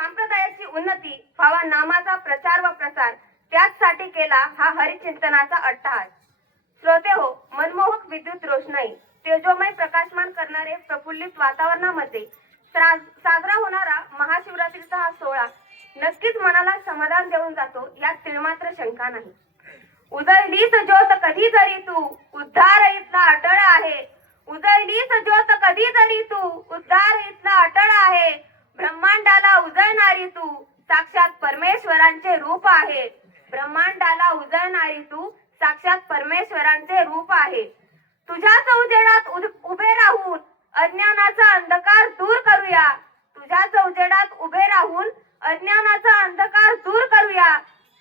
संप्रदायाची उन्नती व्हावा नामाचा प्रचार व प्रसार त्याचसाठी केला हा हरिचिंतनाचा अट्टहास। श्रोते हो, मनमोहक विद्युत रोषणाई तेजोमय प्रकाशमान करणारे प्रफुल्लित वातावरणामध्ये साजरा होणारा महाशिवरात्रीचा हा सोहळा नक्कीच मनाला समाधान देऊन जातो यात तिळमात्र शंका नाही। उजळलीच ज्योत कधी जरी तू उद्धार इथला अटळ आहे, उजळलीच ज्योत कधी जरी तू उद्धार इथला अटळ आहे, ब्रह्मांडाला उजळणारी तू साक्षात परमेश्वरांचे रूप आहे, ब्रह्मांडाला उजळणारी तू साक्षात परमेश्वरांचे रूप आहे। तुझ्याच उजेडात उभे राहून अज्ञानाचा अंधकार दूर करूया, तुझ्याच उजेडात उभे राहून अज्ञानाचा अंधकार दूर करूया,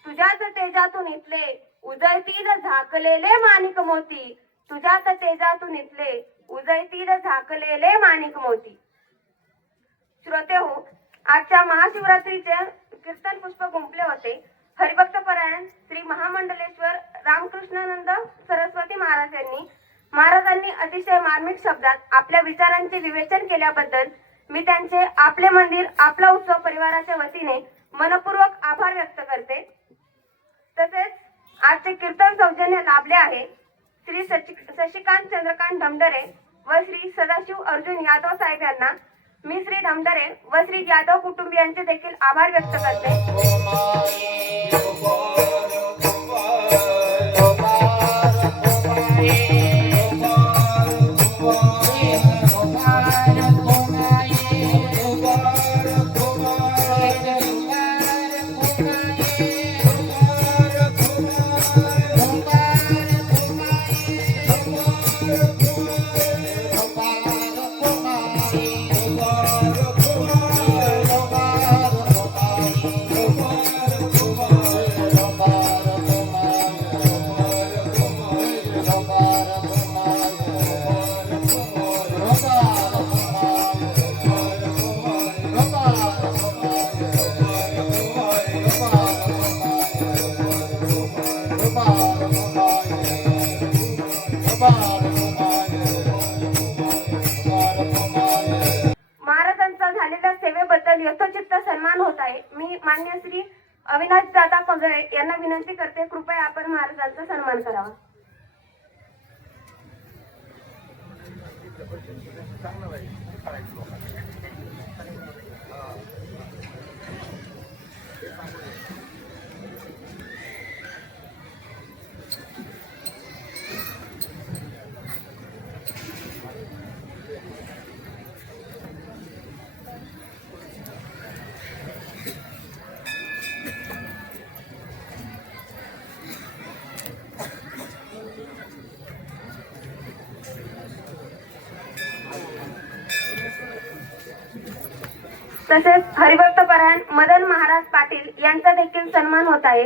तुझ्याच तेजातून इथले उजळतील झाकलेले माणिक मोती, तुझ्याच तेजातून इथले उजळतील झाकलेले माणिक मोती। श्रोते हो, आजच्या महाशिवरात्रीचे कीर्तन पुष्प गुंफले होते। हरिभक्त परायण श्री महामंडलेश्वर रामकृष्णानंद सरस्वती महाराजांनी अतिशय मार्मिक शब्दात आपल्या विचारांचे विवेचन केल्याबद्दल मी त्यांचे आपले मंदिर आपला उत्सव परिवाराच्या वतीने मनपूर्वक आभार व्यक्त करते। तसेच आजचे कीर्तन सौजन्य लाभले आहे श्री शशिकांत चंद्रकांत ढमढरे व श्री सदाशिव अर्जुन यादव साहेब यांना मी श्री ढमढरे व श्री यादव कुटुंबियांचे देखील आभार व्यक्त करते। महाराजांचा झालेल्या सेवेबद्दल यथोचित सन्मान होत आहे। मी मान्य श्री अविनाश दादा पगळे यांना विनंती करते, कृपया आपण महाराजांचा सन्मान करावा। तसेच हरिभक्त परायण मदन महाराज पाटील यांचा देखील सन्मान होत आहे।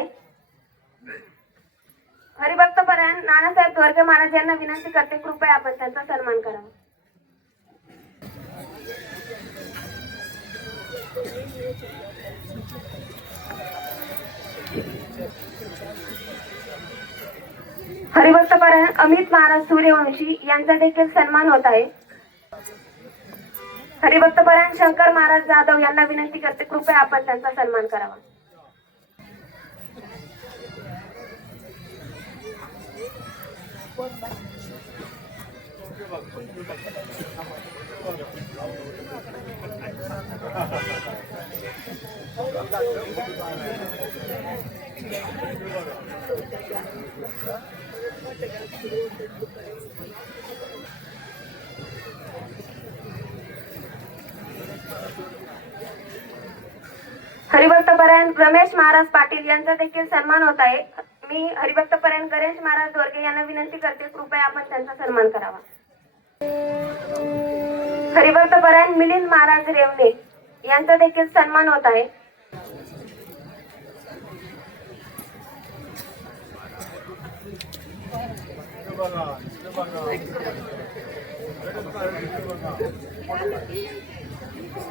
हरिभक्त परायण नानासाहेब द्वारके महाराज यांना विनंती करते, कृपया आपण त्यांचा सन्मान करावा। हरिभक्त परायण अमित महाराज सूर्यवंशी यांचा देखील सन्मान होत आहे। हरिभक्त परायण शंकर महाराज जाधव यांना विनंती करते, कृपया आपण त्यांचा सन्मान करावा। हरिभक्त परायण रमेश महाराज पाटील यांचा देखील सन्मान होत आहे। मी हरिभक्त परायण गणेश महाराज द्वारके यांना विनंती करते, कृपया आपण त्यांचा सन्मान करावा। हरिभक्त परायण मिलिंद महाराज रेवणे यांचा देखील सन्मान होत आहे।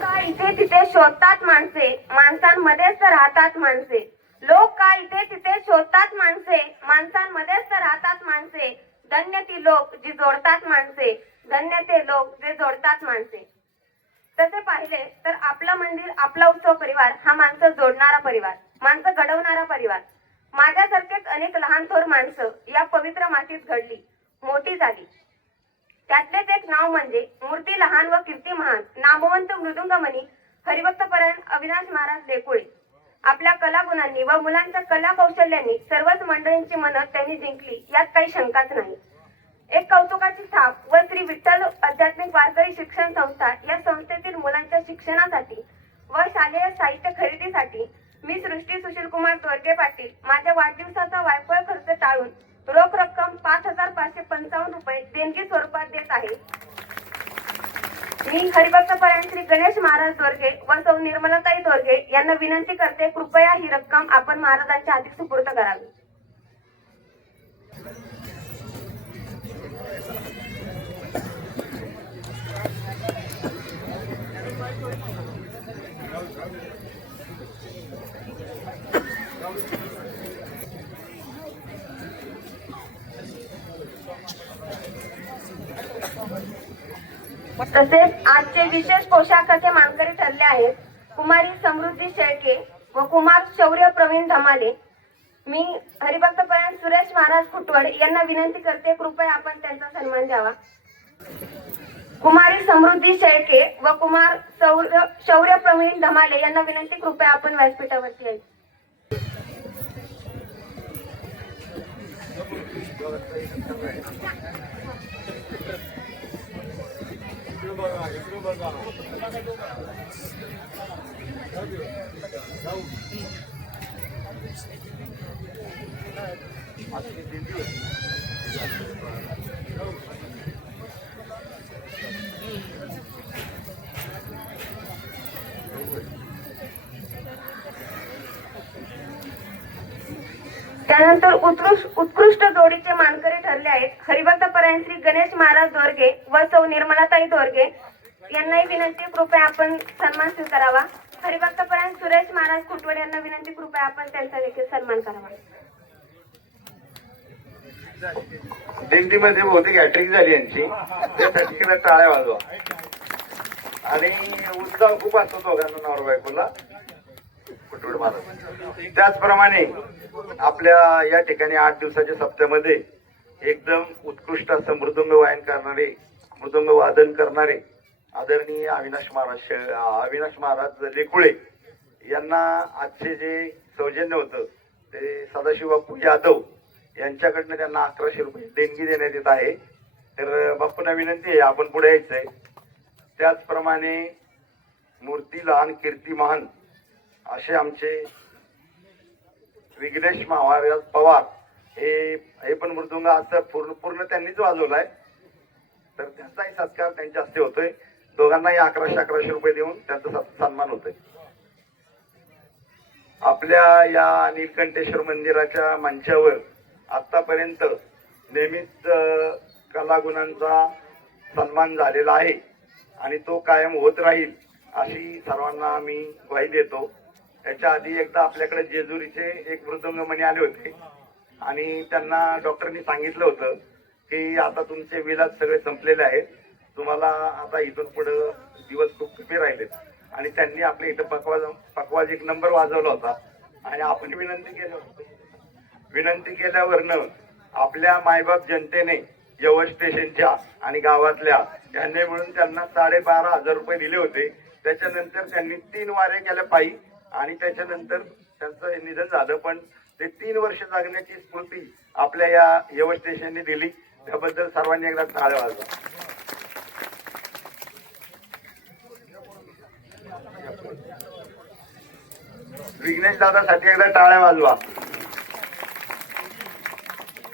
का इथे तिथे शोधतात माणसे, माणसांमध्येच तर राहतात माणसे। लोक का इथे तिथे शोधतात माणसे, माणसांमध्येच तर राहतात माणसे। धन्य ती लोक जी जोडतात माणसे, धन्य ते लोक जे जोडतात माणसे। तसे पाहिले तर आपलं मंदिर आपला उत्सव परिवार हा माणसं जोडणारा परिवार, माणसं घडवणारा परिवार. माझ्यासारखेच अनेक लहान थोर माणसं या पवित्र मातीत घडली, मोठी झाली. त्यातलेच एक नाव म्हणजे मूर्ती लहान व कीर्ती महान, नामवंत मृदुंगमणी हरिभक्तपरायण अविनाश महाराज लेकुळे. आपल्या कलागुणांनी व मुलांच्या कला कौशल्यांनी सर्वच मंडळींची मनं त्यांनी जिंकली, यात काही शंकाच नाही. एक कौतुकाची थाप व श्री विठ्ठल आध्यात्मिक वारकरी शिक्षण संस्था या संस्थेतील मुलांच्या शिक्षणासाठी व शालेय साहित्य खरेदीसाठी मी सृष्टी सुशीलकुमार तोरगे पाटील माझ्या वाढदिवसाचा वायफळ खर्च टाळून रोख रक्कम 5,555 रुपये देणगी स्वरूपात देत आहे. मी हरिभक्तपरायण श्री गणेश महाराज दोरगे व सौ निर्मलाताई दोरगे यांना विनंती करते, कृपया ही रक्कम आपण महाराजांच्या हाती सुपूर्द करावी. तसेच आजचे विशेष पोशाखाचे मानकरी ठरले आहेत कुमारी समृद्धी शेळके व कुमार शौर्य प्रवीण धमाले. मी हरिभक्तपरायण सुरेश महाराज खुटवड यांना विनंती करते, कृपया आपण त्यांचा सन्मान द्यावा. कुमारी समृद्धी शेळके व कुमार शौर्य प्रवीण धमाले यांना विनंती, कृपया आपण व्यासपीठावरती यायचे. त्यानंतर उत्कृष्ट जोडीचे मानकरी ठरले आहेत हरिभक्तपरायण श्री गणेश महाराज दोरगे व सौ निर्मलाताई दोरगे यांनाही विनंती, कृपया आपण सन्मान स्वीकारावा. हरिभक्तपरायण सुरेश महाराज खुटवड यांना विनंती, कृपया आपण त्यांचा देखील सन्मान करावा. दिंडीमध्ये बहुतेक हॅट्रिक झाली यांची, त्यासाठी कडे टाळ्या वाजवा. आणि उत्साह खूप असतो दोघांना नवरा बायकोला खुटवड महाराज. त्याचप्रमाणे आपल्या या ठिकाणी 8 दिवसाच्या सप्त्यामध्ये एकदम उत्कृष्ट असं मृदुंग वादन करणारे आदरणीय अविनाश महाराज लेकुळे यांना आजचे जे सौजन्य होतं ते सदाशिव बापू यादव यांच्याकडनं त्यांना 1100 रुपये देणगी देण्यात येत आहे. तर बापूंना विनंती आहे आपण पुढे यायचंय. त्याचप्रमाणे मूर्ती लहान कीर्ती महान असे आमचे विघ्नेश महाराज पवार हे पण मृदुंग आज पूर्ण त्यांनीच वाजवलाय. तर त्यांचाही सत्कार त्यांच्या हस्ते होतोय. दोघांनाही 1100 रुपये देऊन त्यांचा सन्मान होतोय. आपल्या या नीलकंठेश्वर मंदिराच्या मंचावर आतापर्यंत नेहमीच कलागुणांचा सन्मान झालेला आहे आणि तो कायम होत राहील अशी सर्वांना मी ग्वाही देतो. याच्या आधी एकदा आपल्याकडे जेजुरीचे एक मृदुंगमणी आले होते आणि त्यांना डॉक्टरनी सांगितलं होतं की आता तुमचे विलाज सगळे संपलेले आहेत, तुम्हाला आता इथून पुढे दिवस खूप कमी राहिलेत. आणि त्यांनी आपल्या इथं पकवाज 1 नंबर वाजवला होता. आणि आपण विनंती केल्यावरनं आपल्या मायबाप जनतेने यवत स्टेशनच्या आणि गावातल्या यांनी मिळून त्यांना 12,500 रुपये दिले होते. त्याच्यानंतर त्यांनी 3 वारे केल्या पायी आणि त्याच्यानंतर त्यांचं निधन झालं. पण ते 3 वर्ष जगण्याची स्मृती आपल्या या यवत स्टेशनने दिली, त्याबद्दल सर्वांनी एकदा टाळ्या वाजवा. विघ्नेश दादासाठी एकदा टाळ्या वाजवा.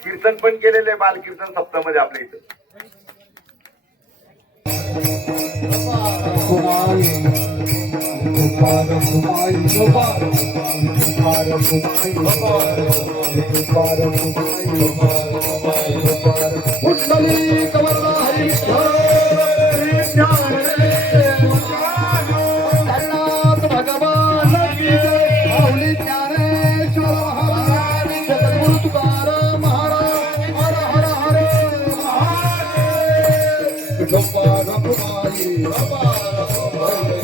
कीर्तन पण केलेले बाल कीर्तन सप्ताहामध्ये आपल्या इथं. Bye. Hare